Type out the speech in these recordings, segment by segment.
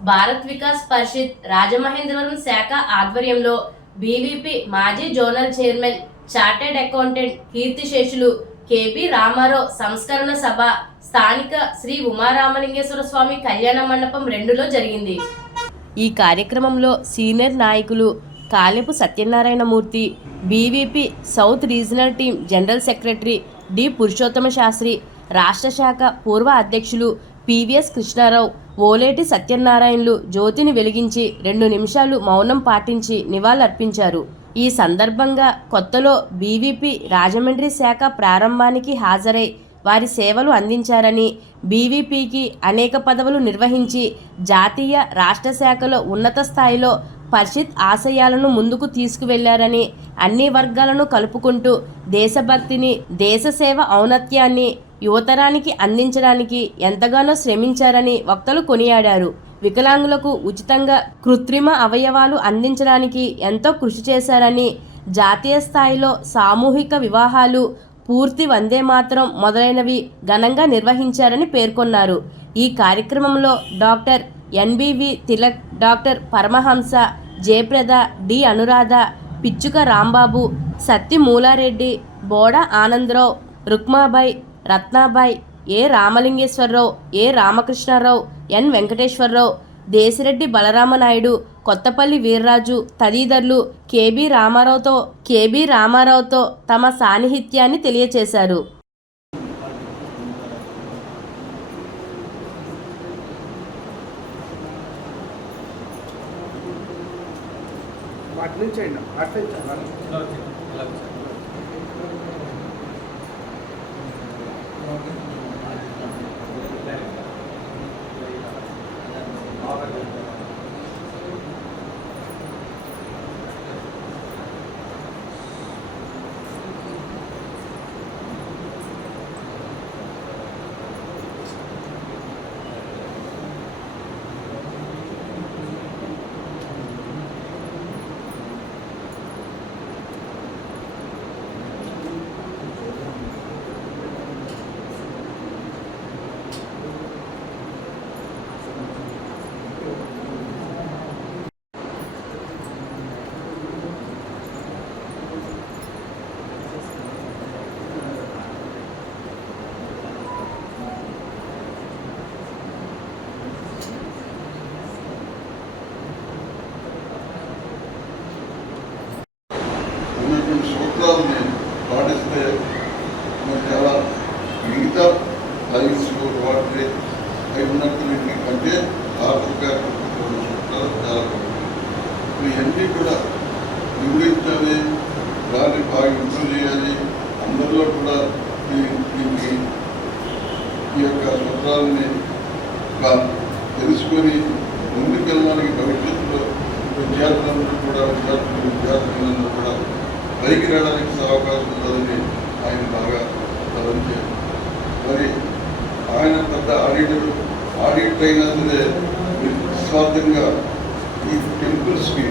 భారత్ వికాస్ పరిషత్ రాజమహేంద్రవరం శాఖ ఆధ్వర్యంలో బీవీపీ మాజీ జోనల్ చైర్మన్ చార్టెడ్ అకౌంటెంట్ కీర్తిశేషులు కేబి రామారావు సంస్కరణ సభ స్థానిక శ్రీ ఉమారామలింగేశ్వర స్వామి కళ్యాణ మండపం రెండులో జరిగింది. ఈ కార్యక్రమంలో సీనియర్ నాయకులు Kalepu Satyanarayanamurthy BVP south regional team general secretary D Purushottama Sastri రాష్ట్ర శాఖ పూర్వ అధ్యక్షులు పివిఎస్ కృష్ణారావు ఓలేటి సత్యనారాయణలు జ్యోతిని వెలిగించి రెండు నిమిషాలు మౌనం పాటించి నివాళులర్పించారు. ఈ సందర్భంగా కొత్తలో బీవీపీ రాజమండ్రి శాఖ ప్రారంభానికి హాజరై వారి సేవలు అందించారని బీవీపీకి అనేక పదవులు నిర్వహించి జాతీయ రాష్ట్ర శాఖలో ఉన్నత స్థాయిలో పరిషత్ ఆశయాలను ముందుకు తీసుకువెళ్ళారని అన్ని వర్గాలను కలుపుకుంటూ దేశభక్తిని దేశ సేవ ఔన్నత్యాన్ని యువతరానికి అందించడానికి ఎంతగానో శ్రమించారని వక్తలు కొనియాడారు. వికలాంగులకు ఉచితంగా కృత్రిమ అవయవాలు అందించడానికి ఎంతో కృషి చేశారని జాతీయ స్థాయిలో సామూహిక వివాహాలు పూర్తి వందే మాత్రం మొదలైనవి ఘనంగా నిర్వహించారని పేర్కొన్నారు. ఈ కార్యక్రమంలో doctor NBV Tilak doctor Paramahamsa Jayaprada D Anuradha Pichuka Rambabu Satti Moola Reddy బోడ ఆనందరావు రుక్మాబాయ్ రత్నాబాయ్ ఏ రామలింగేశ్వరరావు ఏ రామకృష్ణారావు ఎన్ వెంకటేశ్వరరావు దేశిరెడ్డి బలరామనాయుడు కొత్తపల్లి వీర్రాజు తదితరులు కేబీ రామారావుతో కేబీ రామారావుతో తమ సాన్నిహిత్యాన్ని తెలియచేశారు. వాటి నుంచి Okay. కొన్ని ఉన్నటువంటి సూత్రాలని పాటిస్తే మరి చాలా మిగతా లైన్స్ వాటి అవి ఉన్నటువంటి కంటే ఆర్థిక సూత్రాలు చాలా బాగుంటాయి. ఇవన్నీ కూడా వివరించాలి దాన్ని బాగా ఇంప్రూవ్ చేయాలి అందరిలో కూడా ఈ ఈ యొక్క సూత్రాలని తెలుసుకొని చేసే అవకాశం ఉంటుందని ఆయన బాగా తలంచారు మరి ఆయన పెద్ద ఆడిటర్ ఆడిట్ అయినా సరే నిస్వార్థంగా ఈ టెంపుల్స్కి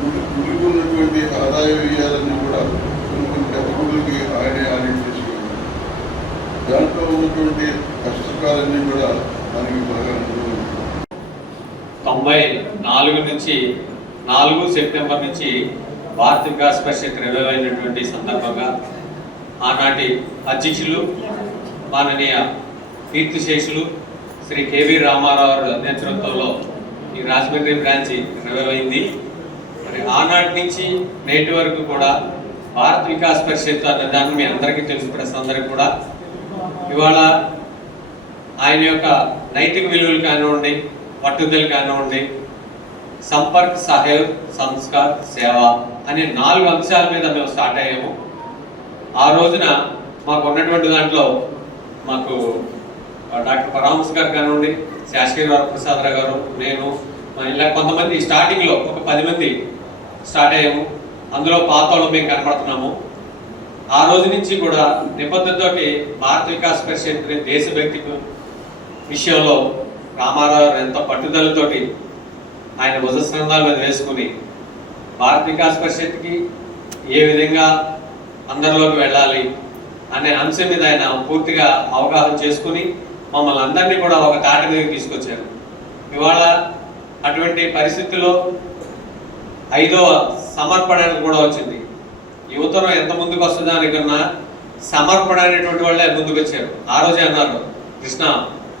గుడికి ఉన్నటువంటి ఆదాయం వ్యయాలన్నీ కూడా కొన్ని కొన్ని పెద్ద గుడులకి ఆయనే ఆడిట్ చేసుకున్నారు. దాంట్లో ఉన్నటువంటి కష్టకాలన్నీ కూడా మనకి బాగా తొంభై నాలుగు నుంచి నాలుగు సెప్టెంబర్ నుంచి భారత వికాస్ పరిషత్ రివైవ్ అయినటువంటి సందర్భంగా ఆనాటి అధ్యక్షులు మాననీయ కీర్తిశేషులు శ్రీ కేవీ రామారావు నేతృత్వంలో ఈ రాజమండ్రి బ్రాంచ్ రివైవ్ అయింది మరి ఆనాటి నుంచి నేటి వరకు కూడా భారత వికాస్ పరిషత్ అన్న దాన్ని మీ అందరికీ తెలుసు ప్రెస్ అందరికీ కూడా. ఇవాళ ఆయన యొక్క నైతిక విలువలు కానివ్వండి పట్టుదల కానివ్వండి సంపర్క్ సహయోగ్ సంస్కార్ సేవ అనే నాలుగు అంశాల మీద మేము స్టార్ట్ అయ్యాము. ఆ రోజున మాకు ఉన్నటువంటి దాంట్లో మాకు డాక్టర్ పరామర్శ గారు కానివ్వండి శాస్త్రి వరప్రసాదరావు గారు నేను ఇలా కొంతమంది స్టార్టింగ్లో ఒక పది మంది స్టార్ట్ అయ్యాము. అందులో పాత వాళ్ళు మేము కనపడుతున్నాము. ఆ రోజు నుంచి కూడా నిబద్ధతతోటి భారత వికాస్ పరిషత్ దేశభక్తి విషయంలో రామారావు ఎంతో పట్టుదలతోటి ఆయన భుజస్కంధాల మీద వేసుకుని భారత వికాస్ పరిషత్కి ఏ విధంగా అందరిలోకి వెళ్ళాలి అనే అంశం మీద ఆయన పూర్తిగా అవగాహన చేసుకుని మమ్మల్ని అందరినీ కూడా ఒక తాటి మీదకి తీసుకొచ్చారు. ఇవాళ అటువంటి పరిస్థితుల్లో ఐదవ సమర్పణ కూడా వచ్చింది. యువతరం ఎంత ముందుకు వస్తుందో అనుకున్నా సమర్పణ అనేటువంటి వాళ్ళే ముందుకు వచ్చారు. ఆ రోజే అన్నారు కృష్ణ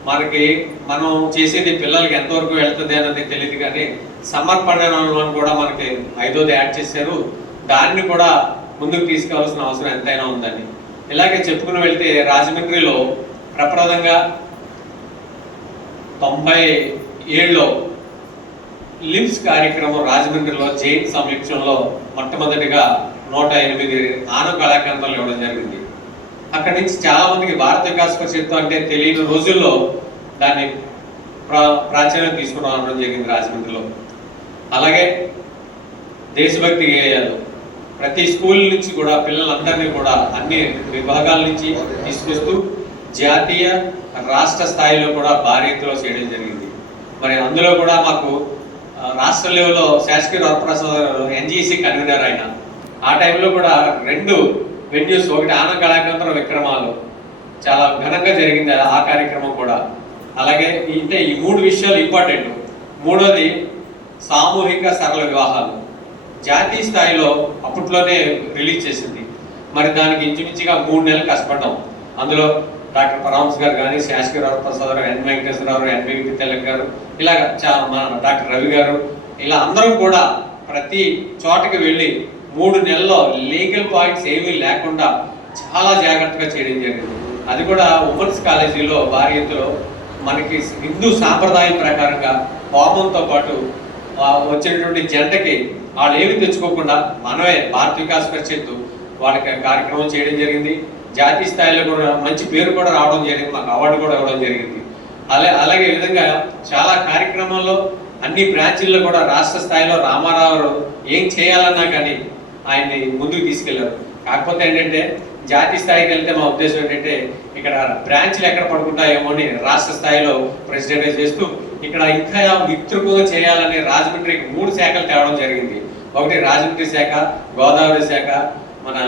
మనకి మనం చేసేది పిల్లలకి ఎంతవరకు వెళ్తుంది అన్నది తెలియదు కానీ సమర్పణ అని కూడా మనకి ఐదోది యాడ్ చేశారు. దాన్ని కూడా ముందుకు తీసుకోవాల్సిన అవసరం ఎంతైనా ఉందని ఇలాగే చెప్పుకుని వెళ్తే రాజమండ్రిలో ప్రప్రదంగా తొంభై ఏడులో లిమ్స్ కార్యక్రమం రాజమండ్రిలో జైన్ సమీక్షంలో మొట్టమొదటిగా నూట ఎనిమిది ఆన కళాకేంద్రాలు ఇవ్వడం జరిగింది. అక్కడి నుంచి చాలా మందికి భారత వికాస్ పరిషత్తు అంటే తెలియని రోజుల్లో దాన్ని ప్రా ప్రాచుర్యం తీసుకుని రావడం జరిగింది రాజమండ్రిలో. అలాగే దేశభక్తి గేయాలు. ప్రతి స్కూల్ నుంచి కూడా పిల్లలందరినీ కూడా అన్ని విభాగాల నుంచి తీసుకొస్తూ జాతీయ రాష్ట్ర స్థాయిలో కూడా భారీ ఎత్తులో చేయడం జరిగింది. మరి అందులో కూడా మాకు రాష్ట్ర లెవెల్లో శాసకీయ వరప్రసాద్ ఎన్జీసీ కన్వీనర్ ఆయన. ఆ టైంలో కూడా రెండు వెన్యూస్ ఒకటి ఆనంద కళాకంతర విక్రమాలు. చాలా ఘనంగా జరిగింది ఆ కార్యక్రమం కూడా. అలాగే ఈ- అంటే ఈ మూడు విషయాలు ఇంపార్టెంట్. మూడోది సామూహిక సరళ వివాహాలు. జాతీయ స్థాయిలో అప్పట్లోనే రిలీజ్ చేసింది. మరి దానికి ఇంచుమించుగా మూడు నెలలు కష్టపడ్డాం. అందులో డాక్టర్ పరమహంస గారు కానీ శాసకరావు ప్రసాద్ గారు ఎన్ వెంకటేశ్వరరావు ఎన్ తిలక్ గారు ఇలాగ చాలా మన డాక్టర్ రవి గారు ఇలా అందరం కూడా ప్రతి చోటకి వెళ్ళి మూడు నెలల్లో లీగల్ పాయింట్స్ ఏమీ లేకుండా చాలా జాగ్రత్తగా చేయడం జరిగింది. అది కూడా ఉమెన్స్ కాలేజీలో భారీ ఎత్తులో మనకి హిందూ సాంప్రదాయం ప్రకారంగా హోమంతో పాటు వచ్చేటువంటి వచ్చినటువంటి జంటకి వాళ్ళు ఏమి తెచ్చుకోకుండా మనమే భారత వికాస్ పరిషత్తు వాళ్ళకి కార్యక్రమం చేయడం జరిగింది. జాతీయ స్థాయిలో కూడా మంచి పేరు కూడా రావడం జరిగింది. మాకు అవార్డు కూడా ఇవ్వడం జరిగింది. అలా అలాగే విధంగా చాలా కార్యక్రమాల్లో అన్ని బ్రాంచీల్లో కూడా రాష్ట్ర స్థాయిలో రామారావు ఏం చేయాలన్నా కానీ ఆయన్ని ముందుకు తీసుకెళ్ళారు. కాకపోతే ఏంటంటే జాతీయ స్థాయికి వెళ్తే మా ఉద్దేశం ఏంటంటే ఇక్కడ బ్రాంచ్లు ఎక్కడ పడుకుంటాయేమో అని రాష్ట్ర స్థాయిలో ప్రెసిడెంట్ చేస్తూ ఇక్కడ ఇంకా విస్తృతంగా చేయాలని రాజమండ్రికి మూడు శాఖలు తేవడం జరిగింది. ఒకటి రాజమండ్రి శాఖ గోదావరి శాఖ మన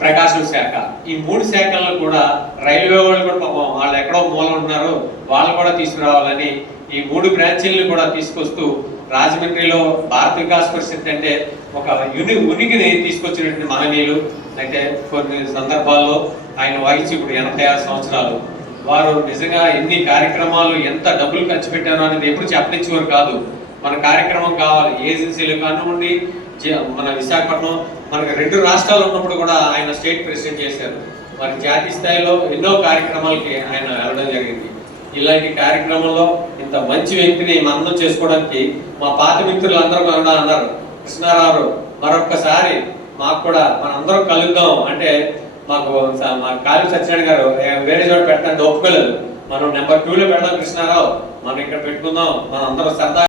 ప్రకాశం శాఖ. ఈ మూడు శాఖలను కూడా రైల్వే వాళ్ళు కూడా పాపం వాళ్ళు ఎక్కడో మూల ఉన్నారు వాళ్ళు కూడా తీసుకురావాలని ఈ మూడు బ్రాంచీలను కూడా తీసుకొస్తూ రాజమండ్రిలో భారత వికాస్ పరిషత్ అంటే ఒక యుని ఉనికిని తీసుకొచ్చినటువంటి మహనీయులు. అయితే కొన్ని సందర్భాల్లో ఆయన వయసు ఇప్పుడు ఎనభై ఆరు సంవత్సరాలు వారు నిజంగా ఎన్ని కార్యక్రమాలు ఎంత డబ్బులు ఖర్చు పెట్టారో అనేది ఎప్పుడు చెప్పనిచ్చేవారు కాదు. మన కార్యక్రమం కావాలి ఏజెన్సీలు కానివ్వండి జ- మన విశాఖపట్నం మనకు రెండు రాష్ట్రాలు ఉన్నప్పుడు కూడా ఆయన స్టేట్ ప్రెసిడెంట్ చేశారు. మరి జాతీయ స్థాయిలో ఎన్నో కార్యక్రమాలకి ఆయన వెళ్ళడం జరిగింది. ఇలాంటి కార్యక్రమంలో ఇంత మంచి వ్యక్తిని మన్నం చేసుకోవడానికి మా పాత మిత్రులు అందరూ కూడా అన్నారు. కృష్ణారావు మరొక్కసారి మాకు కూడా మనందరం కలుద్దాం. అంటే మాకు మా కాలు సత్యనారాయణ గారు వేరే చోట పెట్టడానికి ఒప్పుకోలేదు. మనం నెంబర్ టూలో పెడదాం కృష్ణారావు. మనం ఇక్కడ పెట్టుకుందాం. మనం అందరం సరదా